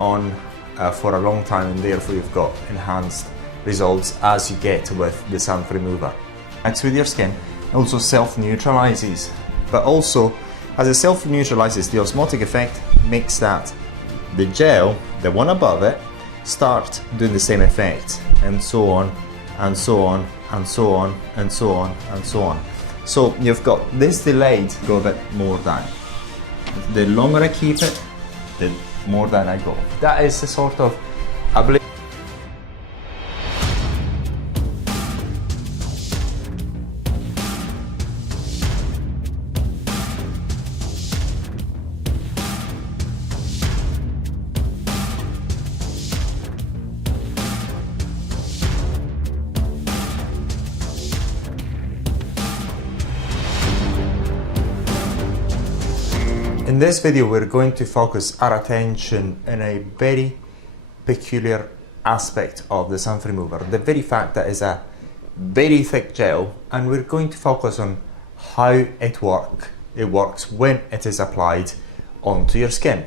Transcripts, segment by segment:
on for a long time, and therefore you've got enhanced results as you get with the Xanthremover. Acts with your skin, also self-neutralizes, but also as it self-neutralizes, the osmotic effect makes that the gel, the one above it, start doing the same effect, and so on and so on and so on and so on and so on. So you've got this delayed go a bit more down. The longer I keep it, the more than I go. That is the sort of ability. In this video, we're going to focus our attention in a very peculiar aspect of the Xanthremover. The very fact that it's a very thick gel, and we're going to focus on how it works when it is applied onto your skin.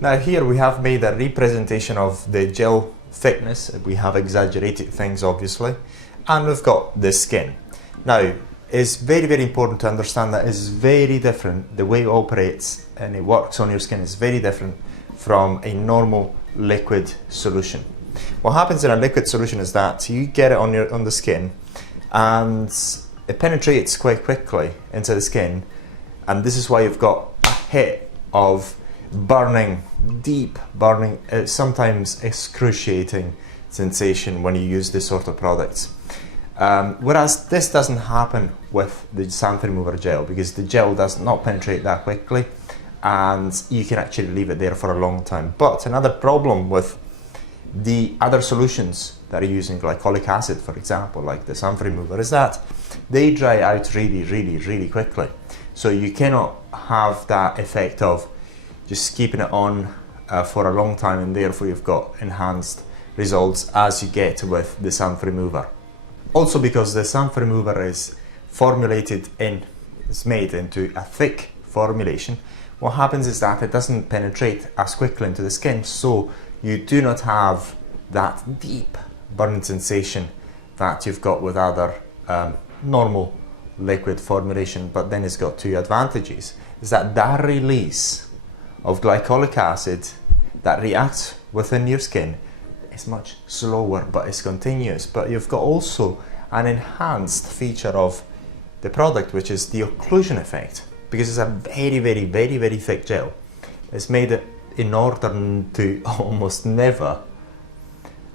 Now here we have made a representation of the gel thickness. We have exaggerated things obviously, and we've got the skin. Now, it's very, very important to understand that it's very different. The way it operates and it works on your skin is very different from a normal liquid solution. What happens in a liquid solution is that you get it on the skin, and it penetrates quite quickly into the skin, and this is why you've got a hit of burning, deep burning, sometimes excruciating sensation when you use this sort of products. Whereas this doesn't happen with the Xanthremover gel, because the gel does not penetrate that quickly and you can actually leave it there for a long time. But another problem with the other solutions that are using glycolic acid, for example, like the Xanthremover, is that they dry out really, really, really quickly. So you cannot have that effect of just keeping it on for a long time, and therefore you've got enhanced results as you get with the Xanthremover. Also, because the Xanthremover is made into a thick formulation, what happens is that it doesn't penetrate as quickly into the skin, so you do not have that deep burning sensation that you've got with other normal liquid formulation. But then it's got two advantages, is that release of glycolic acid that reacts within your skin is much slower, but it's continuous. But you've got also an enhanced feature of the product, which is the occlusion effect, because it's a very, very, very, very thick gel. It's made in order to almost never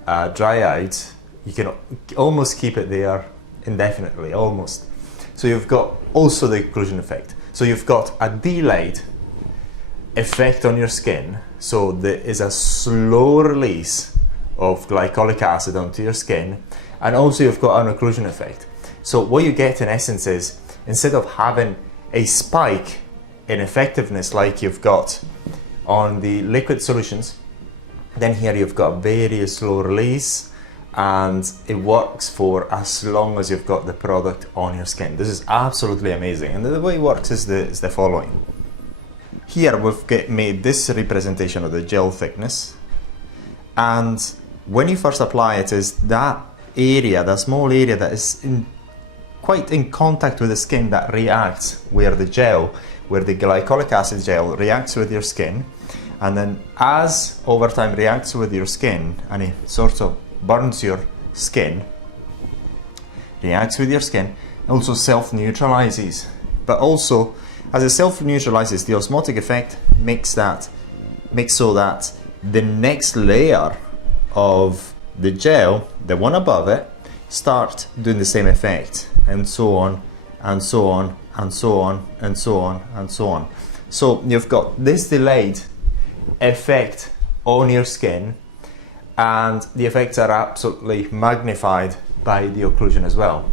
dry out. You can almost keep it there indefinitely, almost. So you've got also the occlusion effect. So you've got a delayed effect on your skin, so there is a slow release of glycolic acid onto your skin, and also you've got an occlusion effect. So what you get in essence is, instead of having a spike in effectiveness like you've got on the liquid solutions, then here you've got very slow release, and it works for as long as you've got the product on your skin. This is absolutely amazing, and the way it works is the following. Here we've made this representation of the gel thickness, and when you first apply it, is that area, that small area that is quite in contact with the skin, that reacts where the glycolic acid gel reacts with your skin, and then as over time reacts with your skin and it sort of burns your skin, reacts with your skin, also self-neutralizes. But also, as it self-neutralizes, the osmotic effect makes so that the next layer of the gel, the one above it, start doing the same effect, and so on and so on and so on and so on and so on. So you've got this delayed effect on your skin, and the effects are absolutely magnified by the occlusion as well.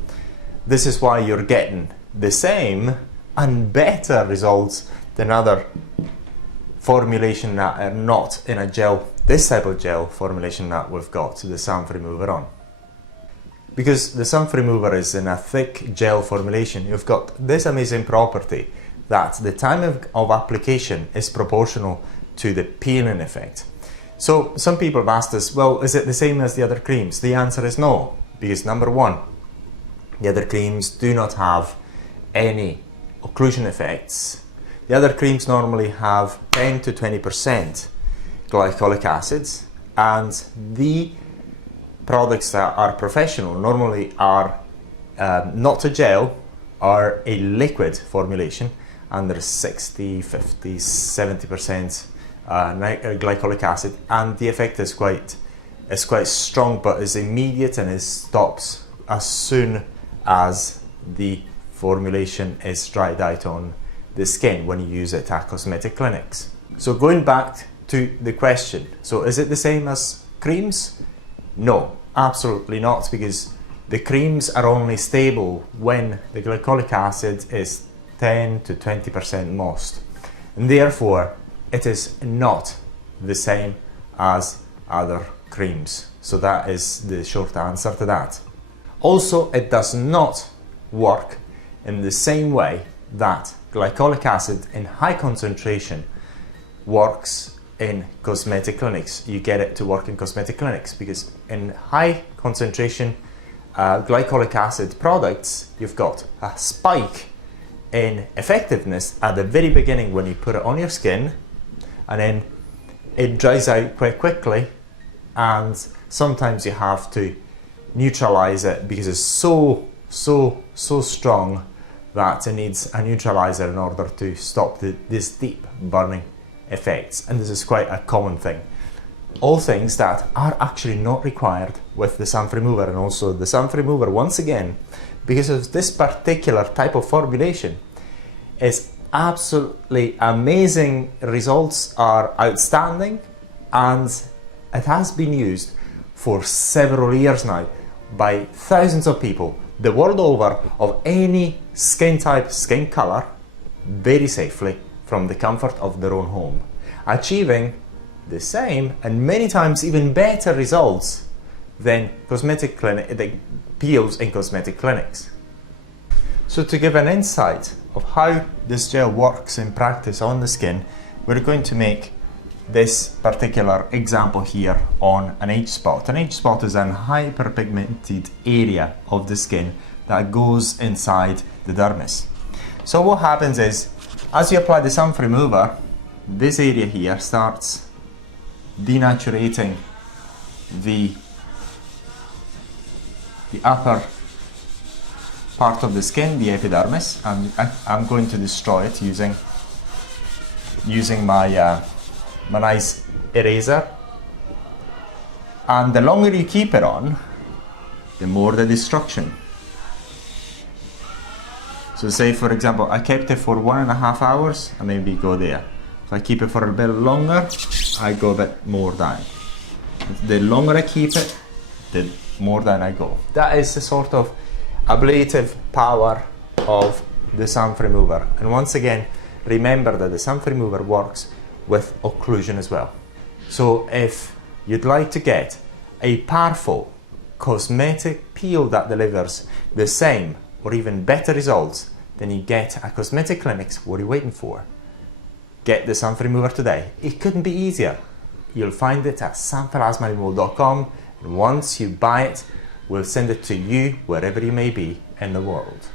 This is why you're getting the same and better results than other formulation that are not in a gel, this type of gel formulation that we've got the Xanthremover on. Because the Xanthremover is in a thick gel formulation, you've got this amazing property that the time of application is proportional to the peeling effect. So some people have asked us, well, is it the same as the other creams? The answer is no, because number one, the other creams do not have any occlusion effects. The other creams normally have 10 to 20% glycolic acids, and the products that are professional normally are not a gel, are a liquid formulation, and there's 60, 50, 70% glycolic acid, and the effect is quite strong, but is immediate and it stops as soon as the formulation is dried out on the skin when you use it at cosmetic clinics. So going back to the question, so is it the same as creams? No, absolutely not, because the creams are only stable when the glycolic acid is 10 to 20% most, and therefore it is not the same as other creams. So that is the short answer to that. Also, it does not work in the same way that glycolic acid in high concentration works in cosmetic clinics. You get it to work in cosmetic clinics because in high concentration glycolic acid products, you've got a spike in effectiveness at the very beginning when you put it on your skin, and then it dries out quite quickly, and sometimes you have to neutralize it because it's so strong that it needs a neutralizer in order to stop this deep burning effects, and this is quite a common thing. All things that are actually not required with the Xanthremover. And also the Xanthremover, once again, because of this particular type of formulation, is absolutely amazing. Results are outstanding, and it has been used for several years now by thousands of people the world over of any skin type, skin color, very safely from the comfort of their own home, achieving the same and many times even better results than cosmetic clinic peels in cosmetic clinics. So to give an insight of how this gel works in practice on the skin, we're going to make this particular example here on an age spot. An age spot is an hyperpigmented area of the skin that goes inside the dermis. So what happens is, as you apply the Xanthremover, this area here starts denaturating the upper part of the skin, the epidermis, and I'm going to destroy it using my nice eraser. And the longer you keep it on, the more the destruction. So say, for example, I kept it for 1.5 hours, I maybe go there. If I keep it for a bit longer, I go a bit more down. The longer I keep it, the more down I go. That is the sort of ablative power of the Xanthremover. And once again, remember that the Xanthremover works with occlusion as well. So if you'd like to get a powerful cosmetic peel that delivers the same or even better results than you get at cosmetic clinics, what are you waiting for? Get the Xanthremover today. It couldn't be easier. You'll find it at xanthremover.com, and once you buy it, we'll send it to you wherever you may be in the world.